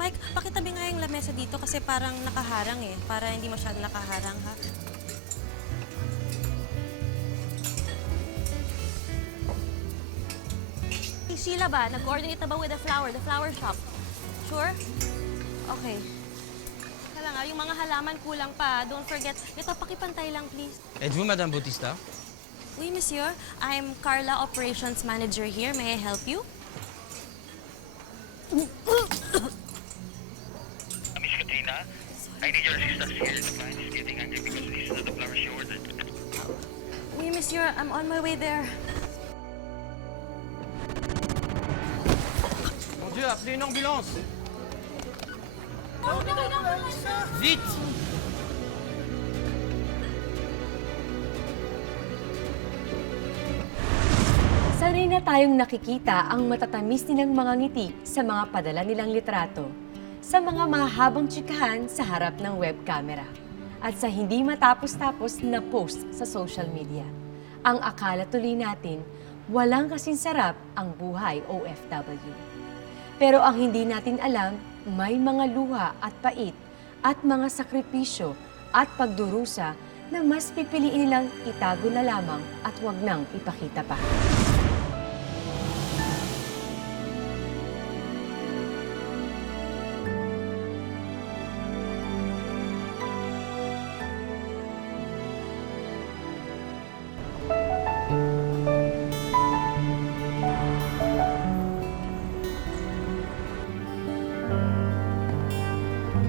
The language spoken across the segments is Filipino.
Mike, pakitabi nga yung lamesa dito kasi parang nakaharang eh. Para hindi masyado nakaharang, ha? Si Sheila ba? Nag-coordinate na ba with the flower shop? Sure? Okay. Kaya lang yung mga halaman kulang pa. Don't forget. Ito, pakipantay lang, please. Êtes-vous Madame Bautista? Oui, monsieur. I'm Carla, Operations Manager here. May I help you? Miss Katrina, I need your assistance here. The client is getting angry because this is not the flower she ordered. Oui, monsieur. I'm on my way there. Mon Dieu, appelez une ambulance! Vite! Sanay na tayong nakikita ang matatamis nilang mga ngiti sa mga padala nilang litrato, sa mga mahabang tsikahan sa harap ng web camera, at sa hindi matapos-tapos na post sa social media. Ang akala tuloy natin, walang kasing sarap ang buhay OFW. Pero ang hindi natin alam, may mga luha at pait at mga sakripisyo at pagdurusa na mas pipiliin nilang itago na lamang at wag nang ipakita pa.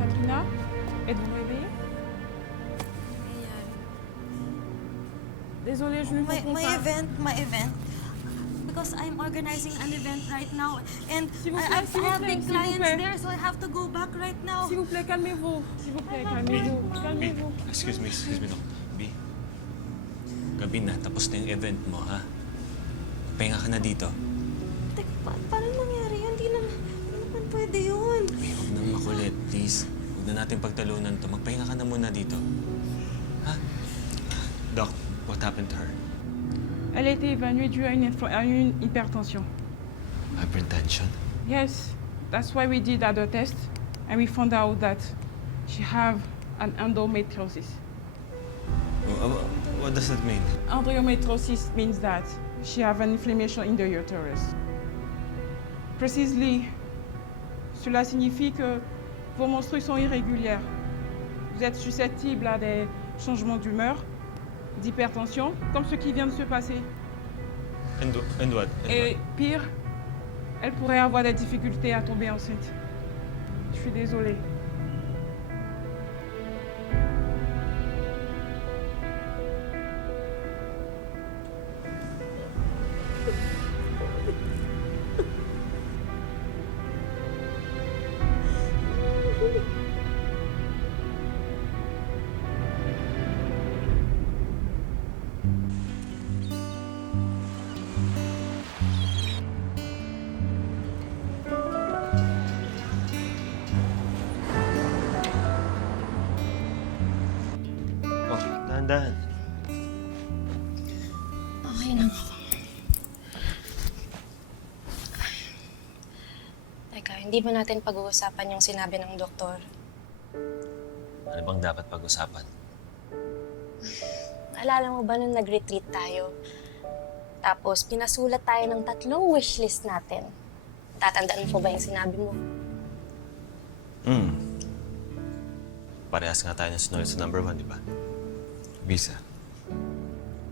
Katrina, êtes-vous réveillée? Désolée, je ne comprends pas. My event. Because I'm organizing an event right now. And S'il vous I plaît, s'il vous have plaît, big s'il vous clients plaît. there, so I have to go back right now. S'il vous plaît, calmez-vous. S'il vous plaît, calmez-vous. Calmez-vous. Excuse me, no. B, gabi na, tapos na yung event mo, ha? Pahinga ka na dito. Teka, paano nangyari yun? Hindi naman pwede yun. B, huwag nang makulit, please. Huwag na natin pagtalunan to. Magpahinga ka na muna dito. Ha? Doc, what happened to her? Elle a été évanouie due à une hypertension. Hypertension? Yes, that's why we did other tests, and we found out that she have an endometriosis. What does that mean? Endometriosis means that she have an inflammation in the uterus. Precisely, cela signifie que vos menstrues sont irrégulières. Vous êtes susceptible à des changements d'humeur, d'hypertension, comme ce qui vient de se passer. And what? Et pire, elle pourrait avoir des difficultés à tomber enceinte. Je suis désolée. Oh, dahan-dahan. Okay lang ako. Teka, hindi ba natin pag-uusapan yung sinabi ng doktor? Ano bang dapat pag-usapan? Alala mo ba nung nag-retreat tayo? Tapos pinasulat tayo ng 3 wishlist natin. Tatandaan mo ba yung sinabi mo? Parehas nga tayo na sunod sa number 1, di ba? Visa.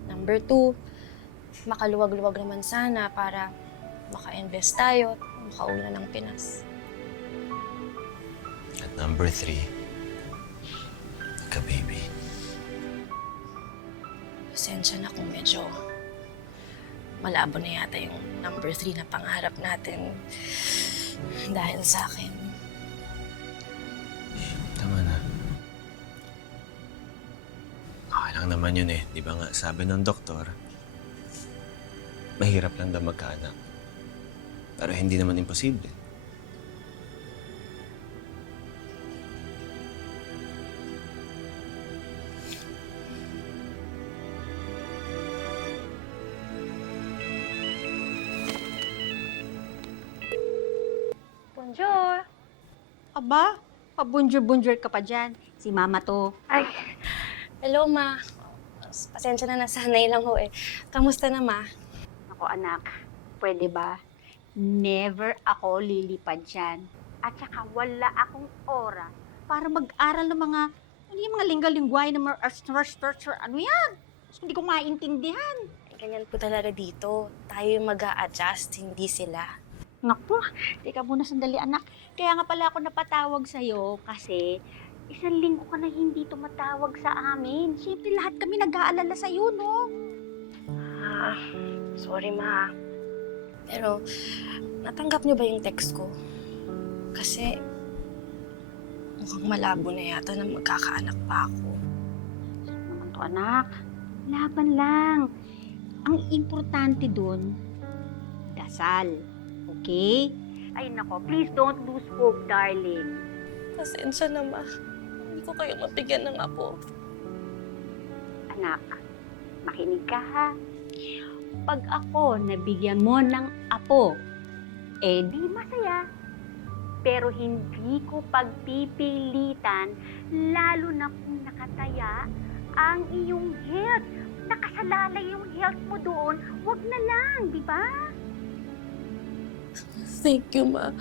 Number 2, makaluwag-luwag naman sana para maka-invest tayo at makauwi na ng Pinas. At number 3, ka-baby. Pasensya na kung medyo malabo na yata yung number 3 na pangarap natin dahil sa akin. Tama na. Okay lang naman yun eh. Di ba nga, sabi ng doktor, mahirap lang daw magkaanak. Pero hindi naman imposible. Bonjour! Aba, pabunjur-bunjur ka pa dyan. Si Mama to. Ay, hello, Ma. Pasensya na, nasanay lang ho eh. Kamusta na, Ma? Ako anak, pwede ba? Never ako lilipad dyan. At saka wala akong oras para mag-aral ng mga, ano yung mga lingga-lingway ng mga ano yan? Hindi ko maintindihan. Ganyan po talaga dito. Tayo yung mag-a-adjust, hindi sila. Naku, teka muna sandali anak. Kaya nga pala ako napatawag sa'yo kasi isang linggo ka na hindi tumatawag sa amin. Siyempre lahat kami nag-aalala sa'yo, no? Ah, sorry, Ma. Pero, natanggap niyo ba yung text ko? Kasi, mukhang malabo na yata na magkakaanak pa ako. Naman to anak, laban lang. Ang importante dun, dasal. Okay? Ay nako, please don't lose hope, darling. Pasensya na, Ma. Hindi ko kayo mabigyan ng apo. Anak, makinig ka ha. Pag ako nabigyan mo ng apo, eh di masaya. Pero hindi ko pagpipilitan, lalo na kung nakataya ang iyong health. Nakasalalay yung health mo doon, wag na lang, di ba? Thank you, Ma.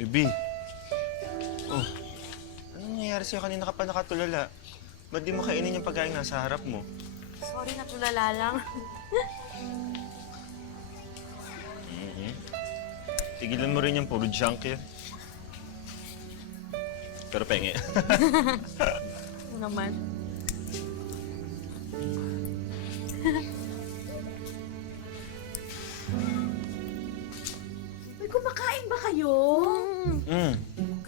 Baby. Oh, anong nangyayari sa'yo? Kanina ka pa nakatulala. Ba't di mo kainin yung pagkain nasa harap mo? Sorry, natulala lang. Tigilan mo rin yung puro junk yan. Pero penge. Ano naman? May kumakain ba kayo?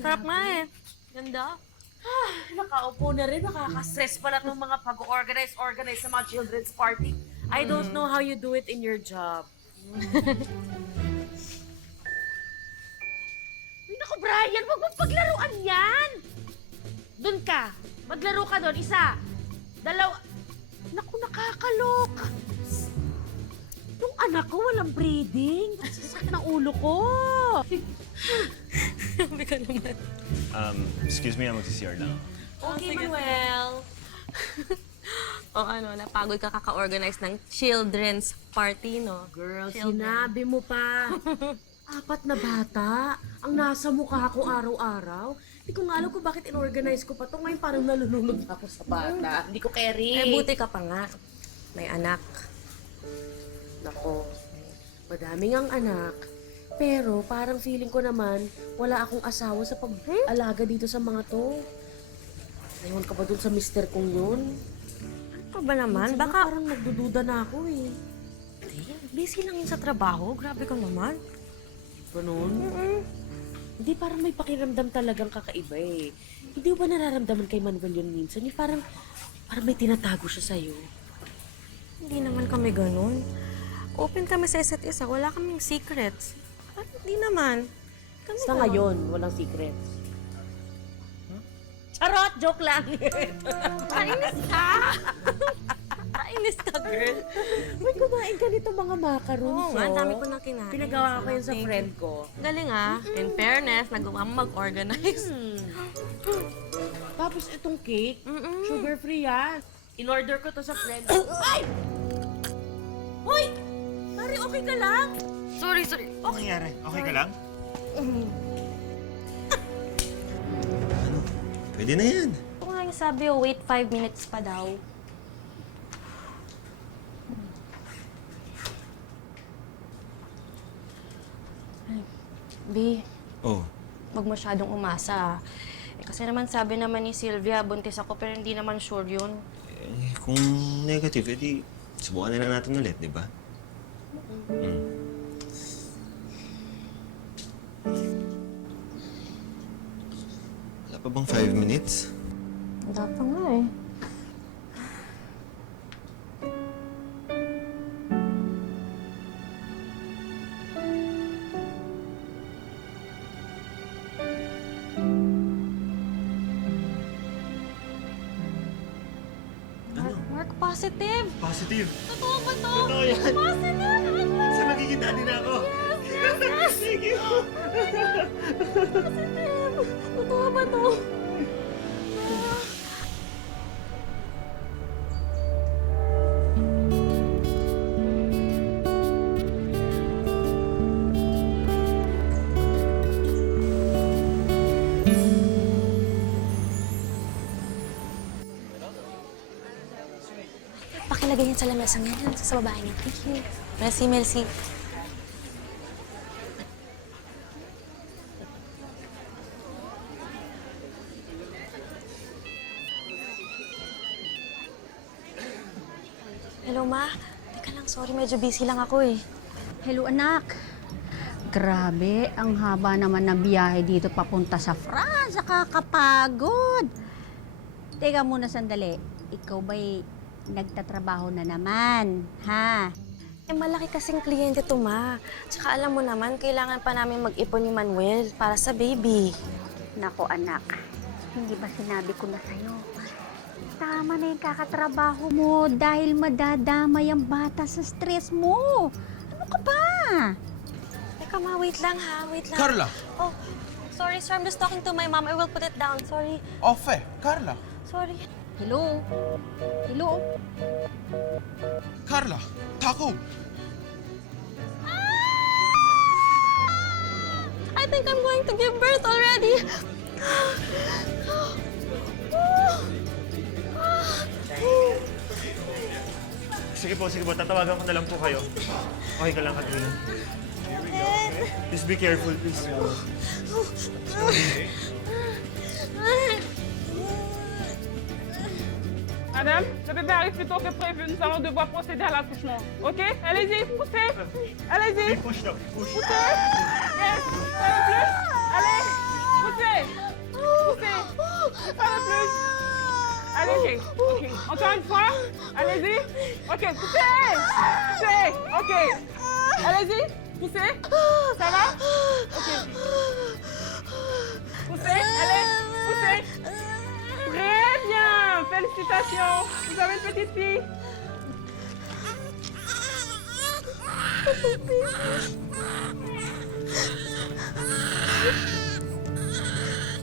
Sarap nga eh. Ganda. Nakaupo na rin, nakaka-stress pala itong mga pag-organize sa mga children's party. I don't know how you do it in your job. Ay, naku, Brian, wag mong paglaruan yan! Doon ka. Maglaro ka doon. Isa. Dalawa. Naku, nakakaloka. Yung anak ko walang breathing. Sasakit ng ulo ko. Sabi ko naman. Excuse me, mag-CR lang. Okay, Manuel. O ano, napagod ka kaka-organize ng children's party, no? Girl, Children. sinabi mo pa. 4 na bata ang nasa mukha ko araw-araw. Hindi ko nga alam kung bakit in-organize ko pa to. Ngayon parang nalulunod na ako sa bata. Hindi ko carry. Eh, buti ka pa nga. May anak. Nako, madaming ang anak. Pero parang feeling ko naman, wala akong asawa sa pag-alaga dito sa mga to. Ngayon ka ba dun sa mister kong yun? Ano pa ba naman? Minsan nga Baka, parang nagdududa na ako eh. busy lang yun sa trabaho. Grabe ka naman. Ganun? Hindi, parang may pakiramdam talagang kakaiba eh. Hindi mo ba nararamdaman kay Manuel yun minsan? Yung parang may tinatago siya sa'yo. Hindi naman kami ganun. Open kami sa isa't isa. Wala kaming secrets. Hindi naman. Kami Sa lang. ngayon, walang secrets. Charot! Joke lang! Kainis ka! Kainis ka, girl. May kumain ka nito mga macarons, Oo nga, ang dami ko na kinain. Pinagawa ko yun sa Thank friend you. ko. Galing ah. In fairness, nagawa mo mag-organize. Tapos itong cake, sugar-free yan. In-order ko to sa friend. Ay! Hoy! Mari, okay ka lang? Sorry. Ano nangyari? Okay ka lang? Ano? Pwede na yan. Ito nga yung sabi, wait 5 minutes pa daw. B, Oh, wag masyadong umasa. Eh, kasi naman sabi naman ni Sylvia, buntis ako pero hindi naman sure yun. kung negative, edi subukan na lang natin ulit, di ba? Wala pa bang 5 minutes? Wala pa nga eh. Mark, positive! Positive! Totoo ba to? Totoo yan! Positive! Sa magiging daddy na ako! Thank you! Totoo ba to? Pakilagay yan sa lamesang yan, sa babae niya. Thank you. Merci, merci. Hello, Ma. Teka lang, sorry. Medyo busy lang ako eh. Hello anak. Grabe, ang haba naman ng biyahe dito papunta sa France. Nakakapagod. Teka muna sandali. Ikaw ba'y nagtatrabaho na naman, ha? Eh, malaki kasing kliyente to, Ma. Tsaka alam mo naman, kailangan pa namin mag-ipon ni Manuel para sa baby. Nako anak, hindi ba sinabi ko na sa'yo? Tama na yung kakatrabaho mo dahil madadamay ang bata sa stress mo. Ano ka ba? Teka, Ma, wait lang ha. Wait lang. Carla! Oh, sorry, sir. I'm just talking to my mom. I will put it down. Sorry. Enfin, Carla! Sorry. Hello? Hello? Carla! Taco! I think I'm going to give birth already. Sige po, tatawagan ko na lang po kayo. Okay ka lang, Katrina. Please be careful, please. Madame, le bébé arrive plus tôt que prévu. Nous allons devoir procéder à l'accouchement. OK? Allez-y, poussez. Allez-y. Push up, push. Poussez. Yes. Pas de plus. Allez. Poussez. Poussez. Pas de plus. Allez-y. OK. Encore une fois. Allez-y. OK. Poussez. Poussez. OK. Allez-y. Poussez. Ça va? OK. Poussez. Allez. Poussez. Très bien. Félicitations. Vous avez une petite fille.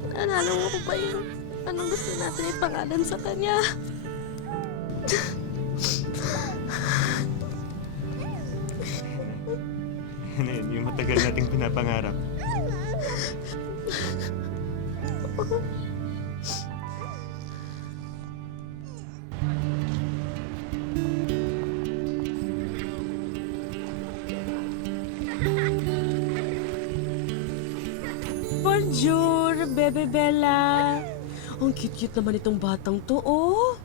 Naalala mo ko ba yun? Anong gusto natin ipangalan sa kanya? Ano yun, yung matagal nating pinapangarap. Bonjour, Bebe Bella. Ang cute-cute naman itong batang to, oh.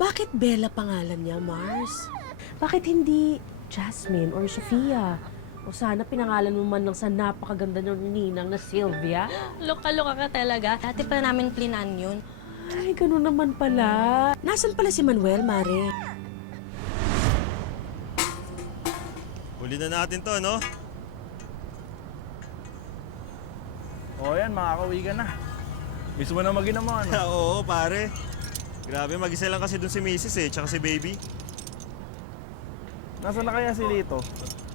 Bakit Bella pangalan niya, Mars? Bakit hindi Jasmine or Sofia? O sana pinangalan mo man lang sa napakaganda ng ninang na Sylvia? Loka-loka ka talaga. Dati pa namin plinan yun. Ay, ganun naman pala. Nasaan pala si Manuel, Mare? Huli na natin to, no? O yan, makakauwi ka na. Miss mo na mag-ina mo, ano? Oo, pare. Grabe, mag-isa lang kasi dun si Mrs. tsaka si Baby. Nasaan na kaya si Lito?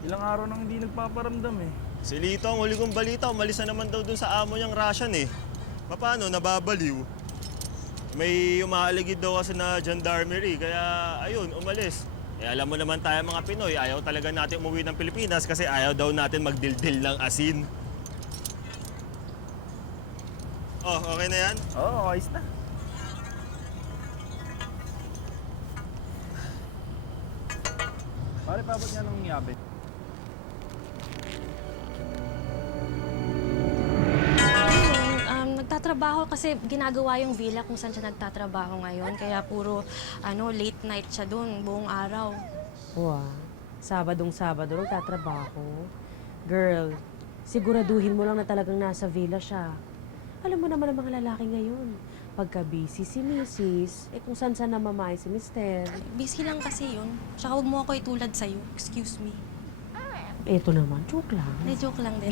Ilang araw nang hindi nagpaparamdam eh. Si Lito, ang huli kong balita, umalis na naman daw dun sa amo niyang Russian eh. Paano, nababaliw? May umaaligid daw kasi na gendarmerie, kaya ayun, umalis. Eh alam mo naman tayo mga Pinoy, ayaw talaga natin umuwi ng Pilipinas kasi ayaw daw natin magdildil ng asin. Oh, okay na yan? Oo, ayos na. Pare, papat nga ng yabe. Nagtatrabaho kasi ginagawa yung villa kung saan siya nagtatrabaho ngayon. Kaya puro late night siya doon buong araw. Wow. Sabadong-Sabado nagtatrabaho. Girl, siguraduhin mo lang na talagang nasa villa siya. Alam mo naman ang mga lalaki ngayon. Pagka busy si Mrs., kung saan-saan namamay si Mister. Busy lang kasi yun. Tsaka huwag mo ako itulad sa'yo. Excuse me. Eto naman, joke lang. Hindi, joke lang din.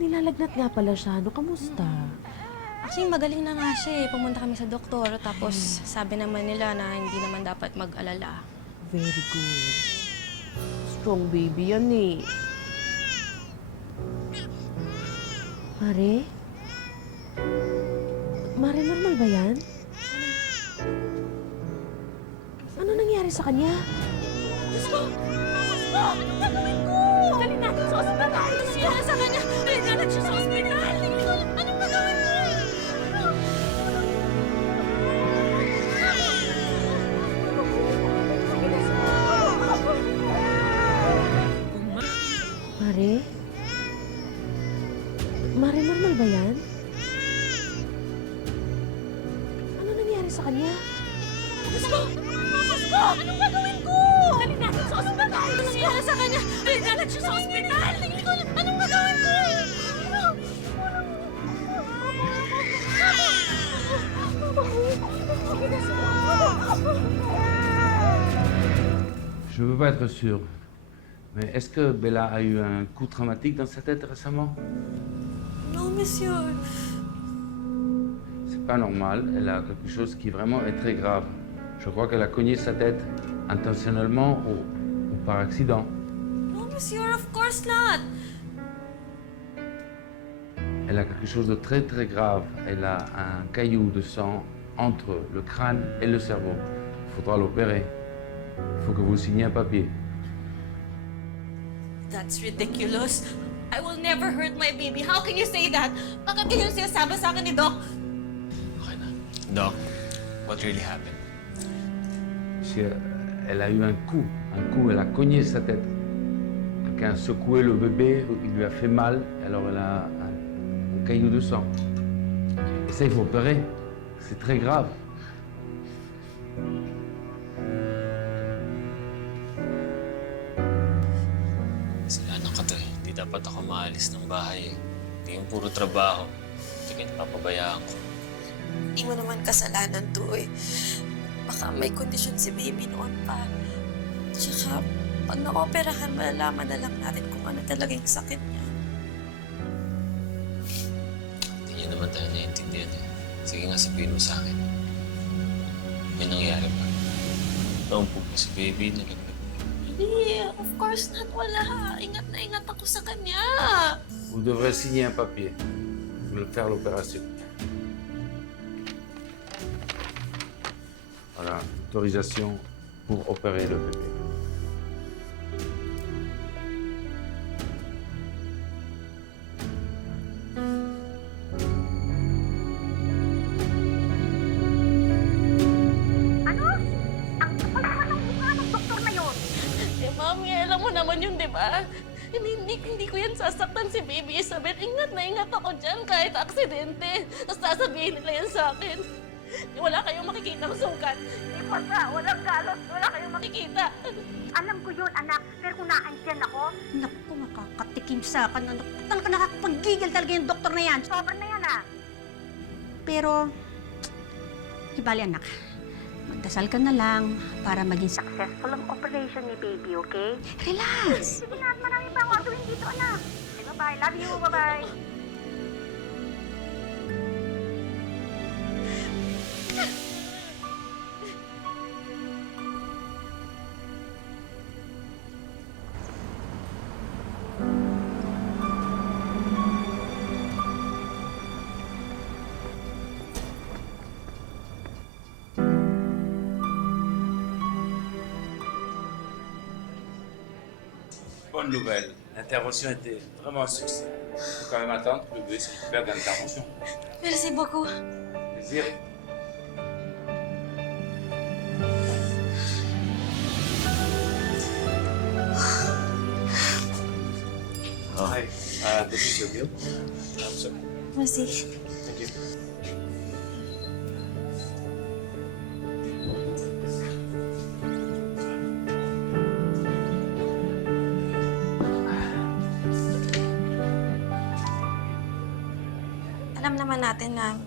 Nilalagnat nga pala siya. Ano, kamusta? Actually, magaling na nga siya eh. Pumunta kami sa doktor. Tapos sabi naman nila na hindi naman dapat mag-alala. Very good. Strong baby yan eh. Mare? Mare, normal ba yan? Ano nangyari sa kanya? Diyos ko! Anong gagawin ko? Dali natin sa ospital! Ano nangyari sa kanya? Dali natin siya sa ospital! Anong gagawin ko? Mare? Mare, normal ba yan? Ano nangyari sa kanya? Diyos ko! Anong gagawin ko? Dali natin sa ospital! Ano nangyari sa kanya? Dali natin siya sa ospital! Anong gagawin ko? Je ne veux pas être sûr, mais est-ce que Bella a eu un coup traumatique dans sa tête récemment? No, monsieur. C'est pas normal, elle a quelque chose qui vraiment est très grave. Je crois qu'elle a cogné sa tête intentionnellement ou par accident. No, monsieur, of course not. Elle a quelque chose de très très grave. Elle a un caillou de sang entre le crâne et le cerveau. Il faudra l'opérer. Il faut que vous signiez un papier. That's ridiculous. I will never hurt my baby. How can you say that? Bakit ganyan sinasabi sa akin ni Doc? Okay na. Doc, what really happened? Elle a eu un coup, elle a cogné sa tête. Quelqu'un a secoué le bébé, il lui a fait mal, alors elle a un caillou de sang. Et ça, il faut opérer. C'est très grave. Kasalanan ka to eh. Hindi dapat ako maalis ng bahay eh. Hindi yung puro trabaho. Hindi napapabayaan ko. Hindi mo naman kasalanan to eh. Baka may kondisyon si baby noon pa. Tsaka, pag na-operahan, malalaman na lang natin kung ano talaga yung sakit niya. Hindi niya naman tayo naiintindihan eh. Sige nga, sabihin mo sa akin. May nangyari ba? Naumpog pa si baby, nalaglag. Hindi, of course not. Wala. Ingat na ingat ako sa kanya. Vous devrez signer un papier pour faire l'opération. Voilà, autorisation pour opérer le bébé. Ano? Ang kapal naman ng mukha ng doktor na yun. Eh, Mami, alam mo naman yun, di ba? Hindi ko yan sasaktan si Baby Isabel. Ingat na ingat ako dyan kahit aksidente. Tapos sasabihin nila yan sa akin. Wala kayong makikita ng sugat. Di basta, walang galos. Wala kayong makikita. Alam ko yun, anak. Pero kung naandyan ako, Naku, makakatikim sa akin. Talaga nakakapagigil talaga yung doktor na yan. sobra na yan, ah. Pero, ibali anak. Magdasal ka na lang para maging Successful ang operation ni baby, okay? Relax! Sige na, at marami pa ako gawin dito, anak. Okay, bye-bye. Love you, bye-bye. Bonne nouvelle, l'intervention était vraiment un succès. Il faut quand même attendre que le bébé se récupère de l'intervention. Merci beaucoup. Plaisir. Hi, this is your bill. Merci. Thank you. alam naman natin na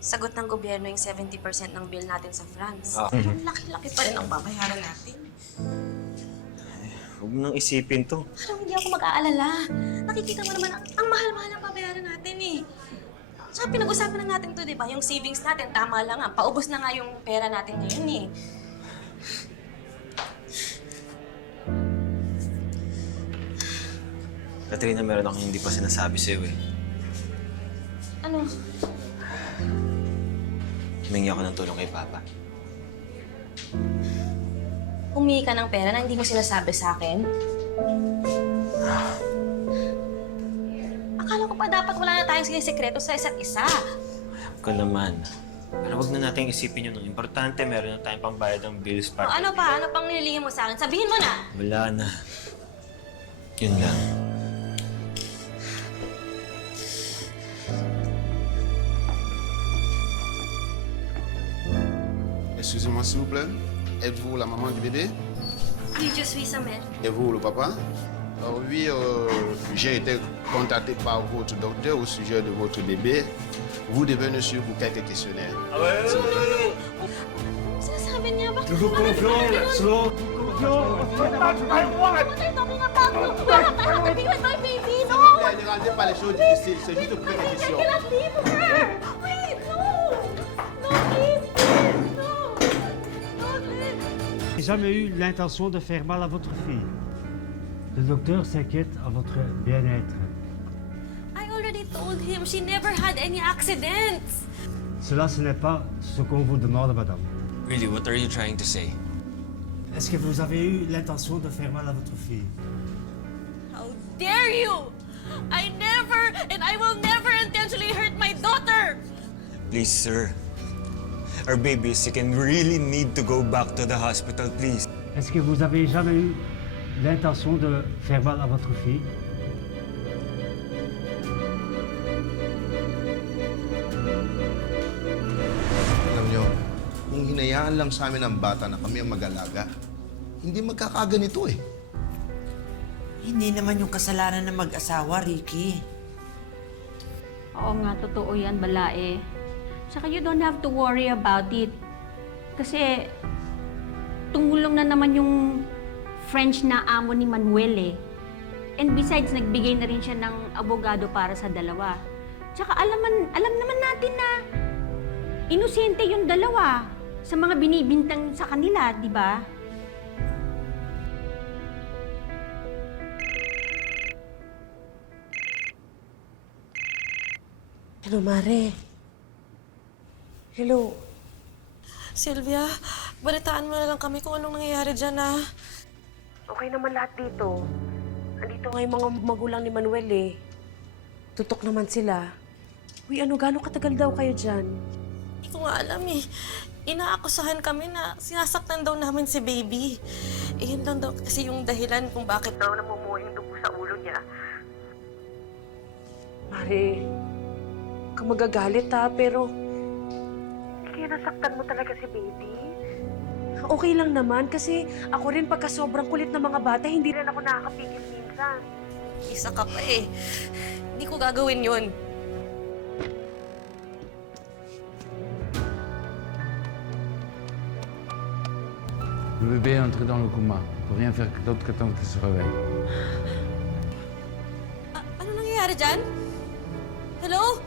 sagot ng gobyerno yung 70% ng bill natin sa France. Ang laki-laki pa rin ang babayaran natin. Huwag mo nang isipin to. Parang hindi ako mag-aalala. Nakikita mo naman, ang mahal-mahal ang babayaran natin eh. Tsaka pinag-usapan na natin to, di ba? Yung savings natin, tama lang nga. Paubos na nga yung pera natin ngayon eh. Katrina, meron akong hindi pa sinasabi sa'yo eh. Ano? Humingi ako ng tulong kay Papa. Humingi ka ng pera na hindi mo sinasabi sa akin? Akala ko pa dapat wala na tayong sinisekreto sa isa't isa. Ko naman. Pero huwag na natin isipin yun. Ang importante, meron na tayong pambayad ng bills O para... ano pa? Ano pang nililingin mo sa akin? Sabihin mo na! Wala na. Yun lang. Excusez-moi s'il vous plaît. Êtes-vous la maman du bébé? Oui, je suis Samuel. Et vous le papa? Oui, j'ai été contacté par votre docteur au sujet de votre bébé. Vous devez nous suivre pour quelques questionnaires. Sinasabi niya, bakit? Je vous confirme, slow. What are you talking about? We have to be with my baby, no! Ne rendez pas les choses difficiles, c'est juste pour quelques I questions. cannot leave her! Wait, no! No, please, please, no! No, please! J'ai jamais eu l'intention de faire mal à votre fille. Le docteur s'inquiète à votre bien-être. I already told him she never had any accidents. Cela, ce n'est pas ce qu'on vous demande, madame. Really, what are you trying to say? Est-ce que vous avez eu l'intention de faire mal à votre fille? How dare you! I never and I will never intentionally hurt my daughter! Please, sir. Our baby is sick and really need to go back to the hospital, please. Est-ce que vous avez jamais eu l'intention de faire mal à votre fille? Alam nyo, kung hinayaan lang sa amin ang bata na kami ang mag-alaga, hindi magkakaganito eh. Hindi naman yung kasalanan ng mag-asawa, Ricky. Oo nga, totoo yan, Balae. Saka you don't have to worry about it. Kasi tumulong na naman yung French na amo ni Manuel eh. And besides, nagbigay na rin siya ng abogado para sa dalawa. Tsaka alam naman natin na inosente yung dalawa sa mga binibintang sa kanila, di ba? Hello, Mare. Hello. Sylvia, balitaan mo na lang kami kung anong nangyayari dyan, ah. Okay naman lahat dito. Andito nga yung mga magulang ni Manuel eh. Tutok naman sila. Uy, gano'ng katagal daw kayo dyan? Hindi ko nga alam eh. Inaakusahan kami na sinasaktan daw namin si baby. Eh, yun lang daw kasi yung dahilan kung bakit daw namumuha yung dugo sa ulo niya. Mare, kang magagalit ha, pero... Kaya nasaktan mo talaga si baby? Okay lang naman kasi ako rin pagka sobrang kulit ng mga bata, hindi rin ako nakakapigil minsan. Isa ka pa eh. Hindi ko gagawin yun. Le bébé est entré dans le coma. On peut rien faire d'autre qu'attendre qu'il se réveille. Ano nangyayari dyan? Hello?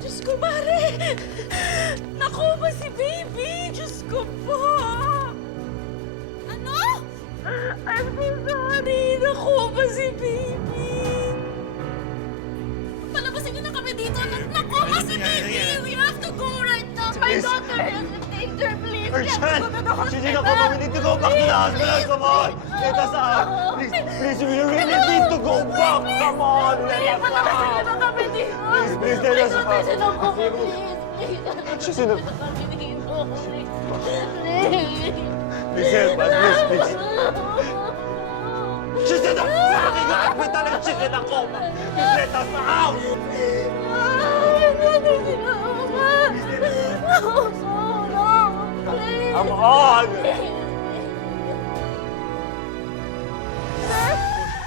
Diyos ko, Mare! Naku ba si baby? Diyos ko po! Ano? I'm so sorry! Naku ba si baby? Palabasin niyo na kami dito! Naku ba si baby? We have to go right now! My daughter is in danger! Please! Urgent! She's in a coma. We need to go back to the hospital. Come on! Let us out! Please, we really need to go back. Come on! Let us out! Please, let us out! She's in a... Please help us, please. She's in a fucking hospital and she's in a coma. Please let us out! Come on! Yes!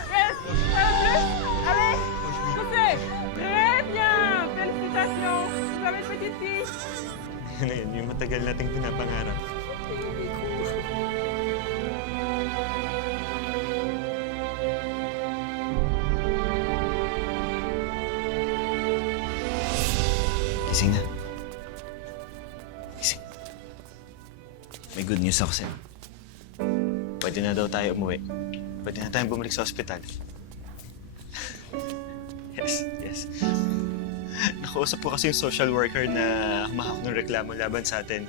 Yes! Allez! matagal nating pinapangarap. Gising na. Gising. May good news ako sa'yo. Pwede na daw tayo umuwi. Pwede na tayong bumalik sa ospital. Yes. Nakausap ko kasi yung social worker na humahak ng reklamo laban sa atin.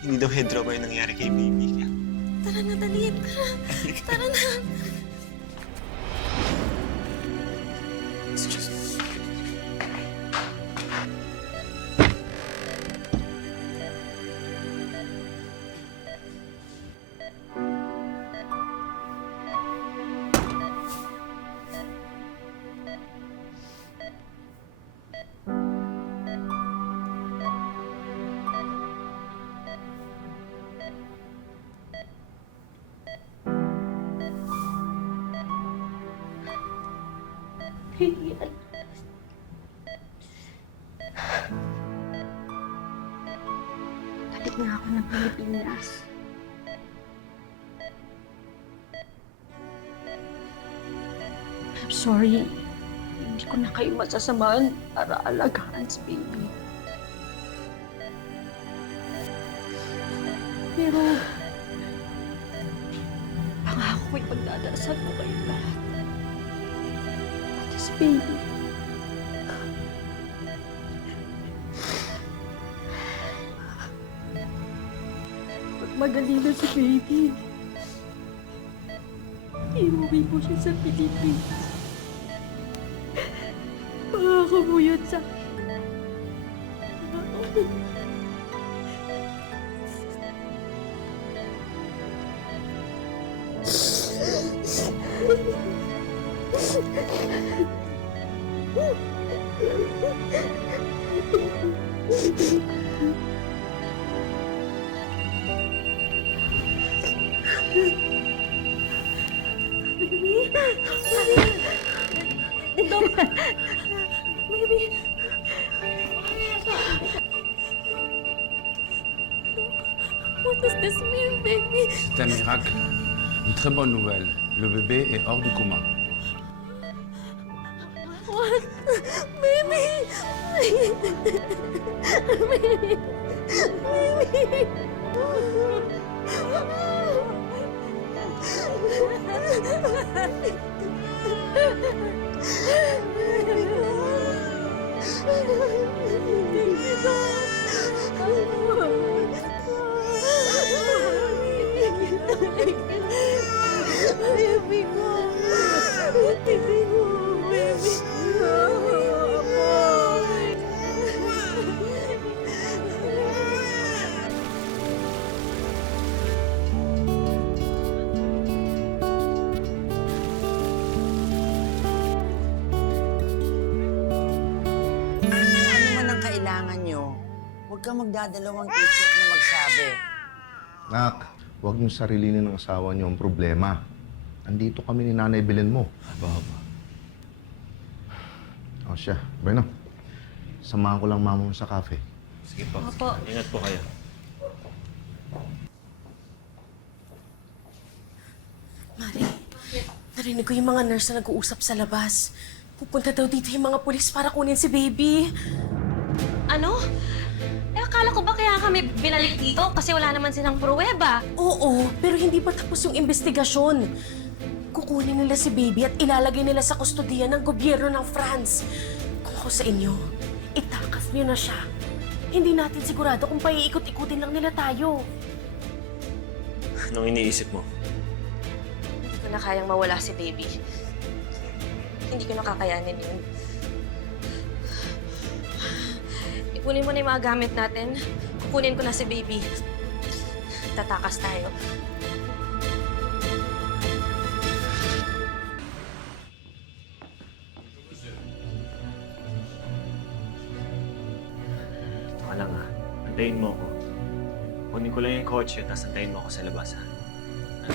Hindi daw head trauma yung nangyari kay baby. Kaya... Tara na, dali. Tara na. Balik nga ako ng Pilipinas. I'm sorry. Hindi ko na kayo masasamahan para alagaan si baby. Pero, pangako ko'y pagdadasal ko kayo lahat. Pati si baby. Pag magaling na si baby, iuwi mo siya sa Pilipinas. Pangako mo yun sa akin. Baby. What does this mean, baby? C'est un miracle. Une très bonne nouvelle. Le bébé est hors du coma. What? Baby! Baby! Huwag kang magdadalawang isip na magsabi. Nak, huwag niyong sarilinin ng asawa niyo ang problema. Andito kami ni Nanay Belen mo. Aba. O siya, bueno. Samahan ko lang mama mo sa cafe. Sige po. Opo. Ingat po kayo. Mari, narinig ko yung mga nurse na nag-uusap sa labas. Pupunta daw dito yung mga pulis para kunin si baby. Ano? Eh, akala ko ba kaya kami binalik dito kasi wala naman silang pruweba? Oo, pero hindi pa tapos yung investigasyon. Kukunin nila si baby at ilalagay nila sa kustodiya ng gobyerno ng France. Kung ako sa inyo, itakas niyo na siya. Hindi natin sigurado kung paiikot-ikutin lang nila tayo. Anong iniisip mo? Hindi ko na kayang mawala si baby. Hindi ko nakakayanin yun. Kunin mo na yung mga gamit natin. Kukunin ko na si baby. Tatakas tayo. Ito ka lang antayin mo ko. Kunin ko lang yung kotse, tapos antayin mo ako sa labas ha.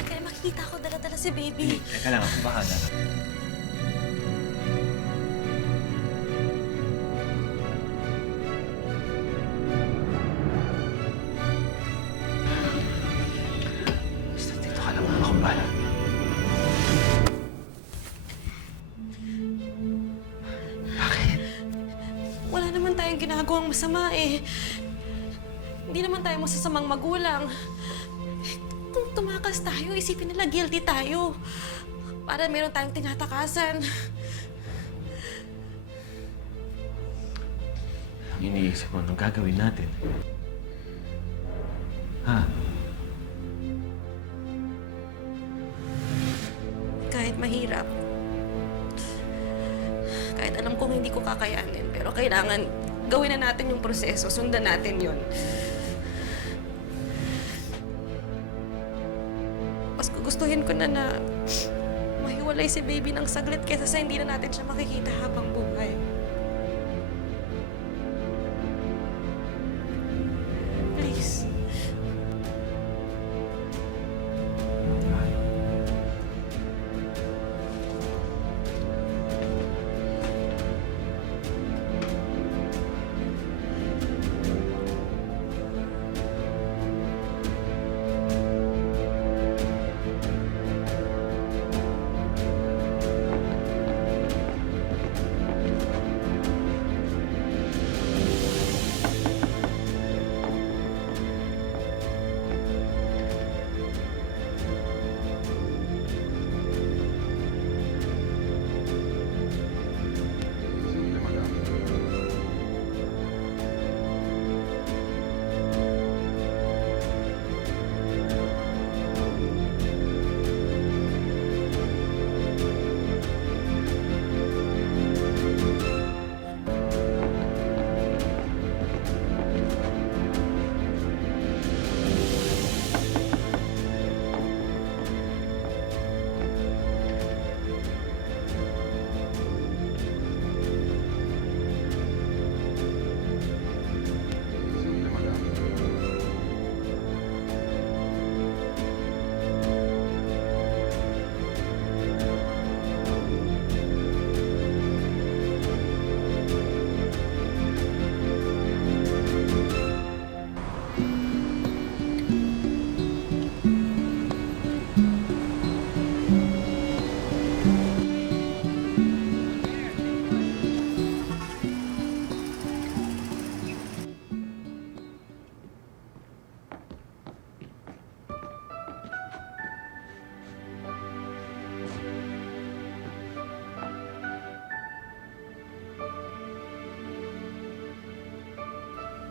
Kaya makikita ko dala-dala si baby. Teka lang, ako bahala. naman tayong ginagawang masama eh. Hindi naman tayo masasamang magulang. Kung tumakas tayo, isipin nila guilty tayo. Para meron tayong tinatakasan. Ang iniisip mo, anong gagawin natin? Ha? Kahit mahirap. Kahit alam kong hindi ko kakayanin, pero kailangan gawin na natin yung proseso, sundan natin yun. Mas gugustuhin ko na mahiwalay si baby ng saglit kaysa sa hindi na natin siya makikita habang buhay. Please.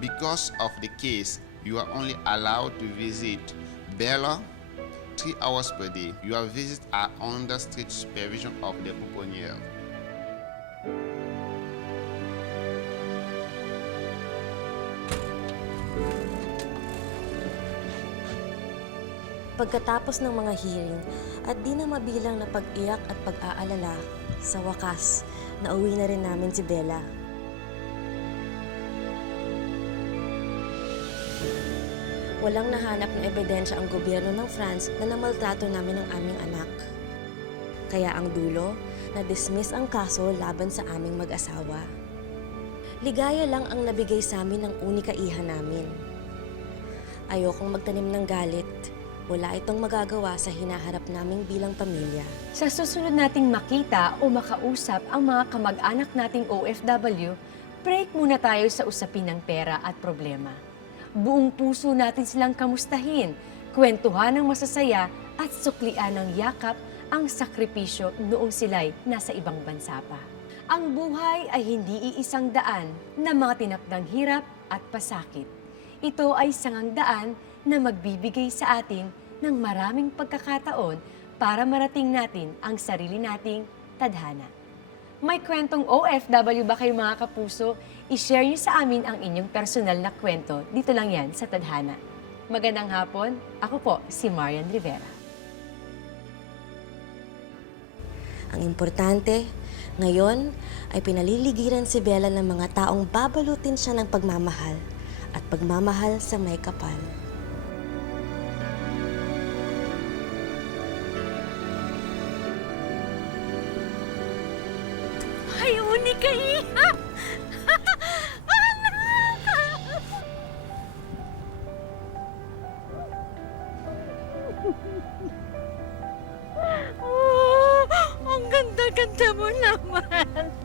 Because of the case, you are only allowed to visit Bella 3 hours per day. Your visits are under strict supervision of the pouponnière. Pagkatapos ng mga hearing at di na mabilang na pag-iyak at pag-aalala, sa wakas, nauwi na rin namin si Bella. Walang nahanap na ebidensya ang gobyerno ng France na namaltrato namin ang aming anak. Kaya ang dulo, na-dismiss ang kaso laban sa aming mag-asawa. Ligaya lang ang nabigay sa amin ng unika iha namin. Ayokong magtanim ng galit. Wala itong magagawa sa hinaharap naming bilang pamilya. Sa susunod nating makita o makausap ang mga kamag-anak nating OFW, break muna tayo sa usapin ng pera at problema. Buong puso natin silang kamustahin, kwentuhan ng masasaya at suklian ng yakap ang sakripisyo noong sila'y nasa ibang bansa pa. Ang buhay ay hindi iisang daan na mga tinakdang hirap at pasakit. Ito ay sangang daan na magbibigay sa atin ng maraming pagkakataon para marating natin ang sarili nating tadhana. May kwentong OFW ba kayo mga kapuso? I-share niyo sa amin ang inyong personal na kwento. Dito lang yan sa Tadhana. Magandang hapon. Ako po si Marian Rivera. Ang importante, ngayon ay pinaliligiran si Bella ng mga taong babalutin siya ng pagmamahal at pagmamahal sa may kapal. Ay, unika iha! Ang ganda-ganda mo naman.